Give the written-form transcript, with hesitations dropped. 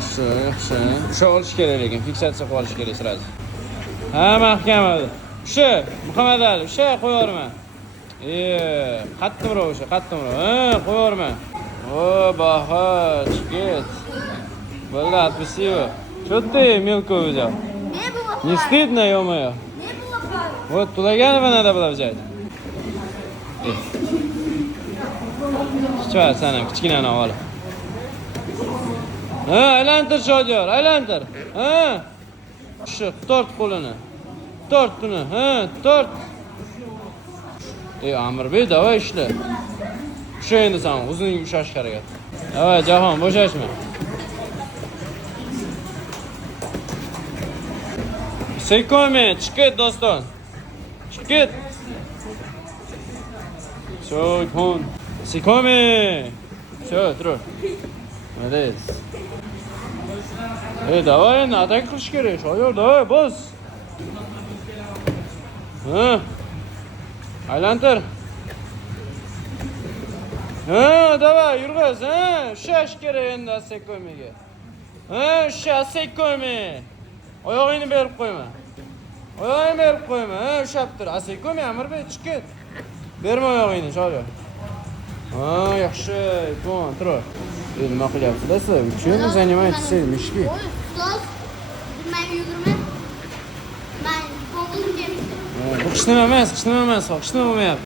Yaxshi, yaxshi. O'sha olish kerak lekin, fiksatsiya qilib olish kerak sразу. Ha, mahkam edi. O'sha Muhammad Ali, o'sha qo'yorma. Qattimroq o'sha, qattimroq. Ha, qo'yorma. O, baha, chiqit. Bo'ldi, отпустил. Что ты мелкую взял? Не стыдно, ё-моё? Вот Тулаганова надо было взять. Chiqar sana, kichkinani ol. Ha, aylantir Shodiyor, aylantir. Ha. Shu tort qo'lini. Tort uni, ha, tort. Amirbek, davay ishla. O'sha endi sen o'zing ushlash harakat. Davay, Jahon, bo'shashma. Sekome, chiqit do'ston. Chiqit. So'kon. Sekome. Всё, tur. Молодец. Давай, endi atak qilish kerak. Shoyor, davay, bos. Ha. Aylantir. Ha, davay, yurg'iz, ha. Ushlash kerak endi Sekomega. Ha, usha Sekome. Oyog'ingni berib qo'yma. Oyog'ingni berib qo'yma. Ha, ushab tur. Sekome, Amirbek, chiqit. Berma oyog'ingni, Shoyor. Ha, yaxshi, to'n, tur. Nima qilyapsiz? Чем вы занимаетесь, мешки? Ой, ustoz, men yugurma. Men ko'nglim keldi. Bu qishni emas, qishni bo'lmayapti.